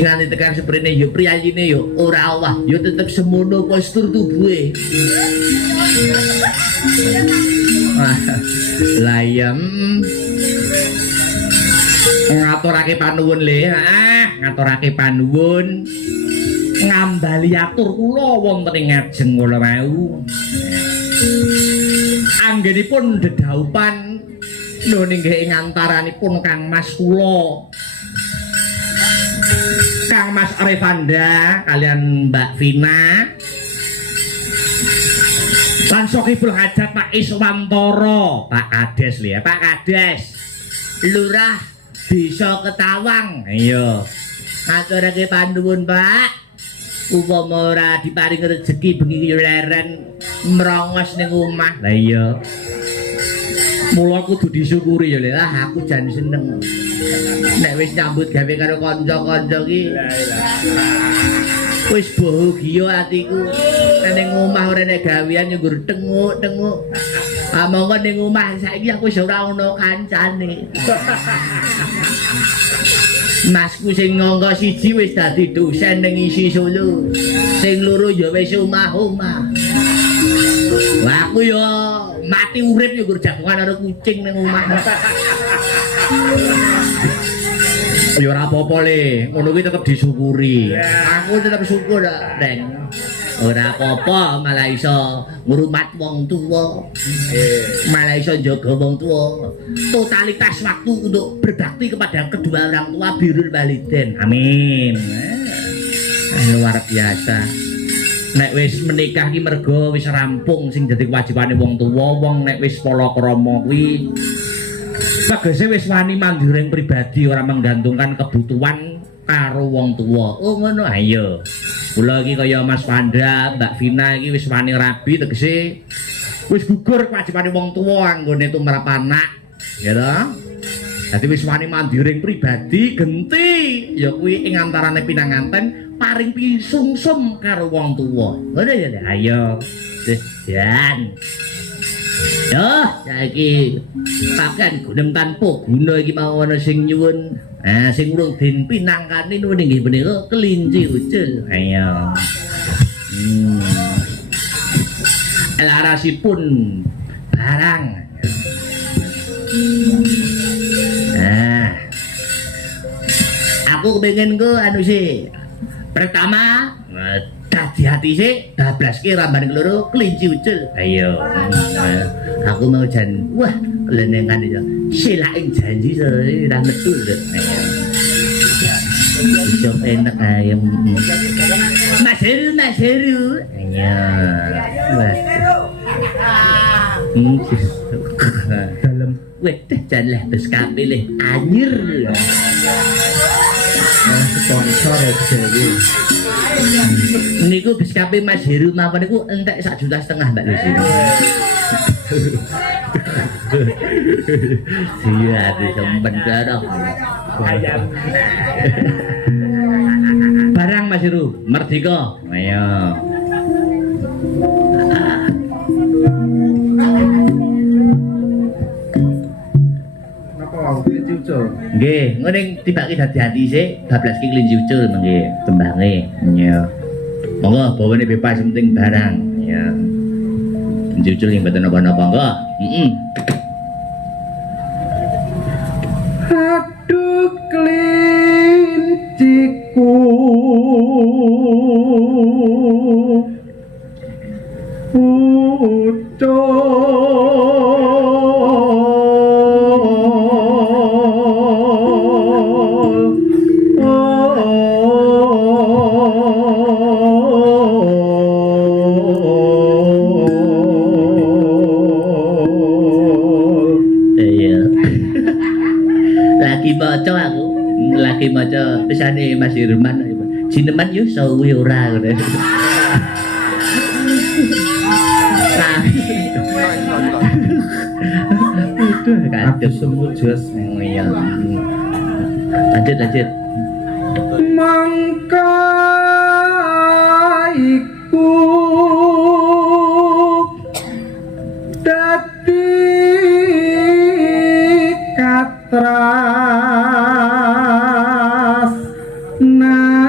nganti tekan seprene yo priyayine yo ora owah yo tetep semono postur tubuhe. Layem ngaturake panuwun le, ngaturake panuwun ngambali atur kula wonten ing ngajeng kula mau. Anggenipun dedaupan nuning nggih ing antaranipun Kang Mas kula. Kang Mas Arifanda kalian Mbak Vina lan Sokibul Hajat Pak Iswantoro, Pak Kades lho ya, Pak Kades Lurah Desa Ketawang. Iya ngaturake panuwun Pak, upama ora diparing rejeki bengi leren merongos ning omah. Lah iya mula kudu disyukuri ya lah, aku jan seneng nek wis nyambut gawe karo kanca-kanca ki wis bahagia atiku. Ning omah ora nek gawean nyunggur tenguk-tenguk. Monggo ning omah saiki aku wis ora ono kancane. Masku sing nganggo siji wis dadi dosen ning isi Solo. Sing loro ya wis omah-omah. Wah aku ya mati urip ya gur jagongan karo kucing ning omah. Ya ora apa-apa le, ngono kuwi tetep disyukuri. Aku tetep syukur Reng. Ora apa-apa malah iso ngrumat wong tuwa. Malah iso njaga wong tuwa. Totalitas waktu untuk berbakti kepada kedua orang tua, birrul walidain. Amin. Luar biasa. Nek wis menikah ki mergo wis rampung sing dadi kewajibane wong tuwa. Wong nek wis palakrama kuwi tegese wis wani mandiri pribadi, ora menggantungkan kebutuhan karo wong tuwa. Oh ngono ayo. Kula iki kaya Mas Wanda, Mbak Vina iki wis wani rabi tegese wis gugur kewajibane wong tuwa anggone tumrap anak, ya toh. Dadi wis wani mandiri pribadi, genti ya kuwi ing antarane pinanganten paring pisungsum karo wong tuwa. Ngono ya, ayo. Jan. Yo, saiki pakan gunem tanpa guna iki mau ana sing nyuwun. Sing urung den pinangkane nuwun inggih menika kelinci ucul. Ayo. Larasipun barang. Aku kepengin ku anu sih. Pertama, dadi hati sih, dablaske rambane keloro kelinci ucul. Ayo. Aku mau jan wah kelenengan itu. Silain janji ora metu lho. Ayo. Iso enak ayam. Mas Heru. Ayo. Wah. Dalam weh jan lah terus kapile anyir. Sponsor jadi. Niku bis kape Mas Heru mawon niku entek 1,5 juta Mbak Lucy. Iya disempen karo. Barang Mas Heru merdeka. Ayo. Nggih, ngene tibake dadi ati sik, bablaske kelinci ucul nggih, tembange. Iya. Monggo bawane bebas penting barang, ya. Kelinci ucul nggih mboten napa-napa, monggo. Aduh kelinciku lagi maca pesane Mas Irman jineman yo suwi ora ngono. Itu kadep semut jos ngoyo. Lanjut. Mangka iku dadi katras na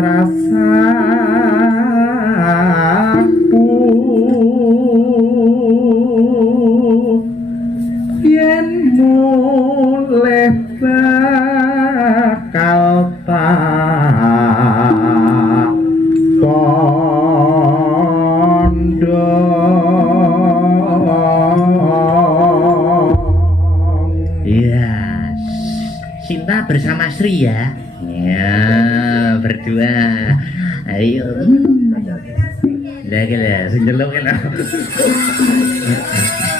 rasaku yen mulih bakal tak kondo iya Sinta bersama Sri ya berdua ayo lagi lah senjelok kan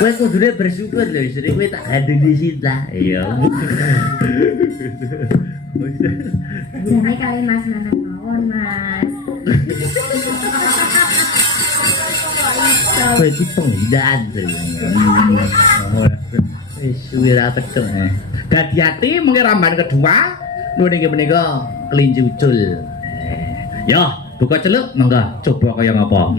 kowe kudune bersyukur lho Sri kowe tak gandeng Sinta iya Jane kali Mas Nanang mawon Mas kowe iki penghindaan wis suwe ra tekem hati-hati mengke ramban kedua nuwun inggih menika kelinci ucul yo buka celuk monggo coba kaya ngapa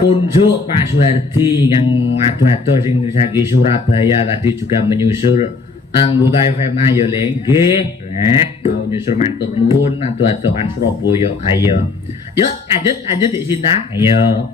Kunjuk Pak Suhardi yang ado-ado sing saking Surabaya tadi juga menyusul anggota FMA ya lenggih mau nyusul matur nuwun ado-ado kan Surabaya ayo yuk lanjut Dik Sinta ayo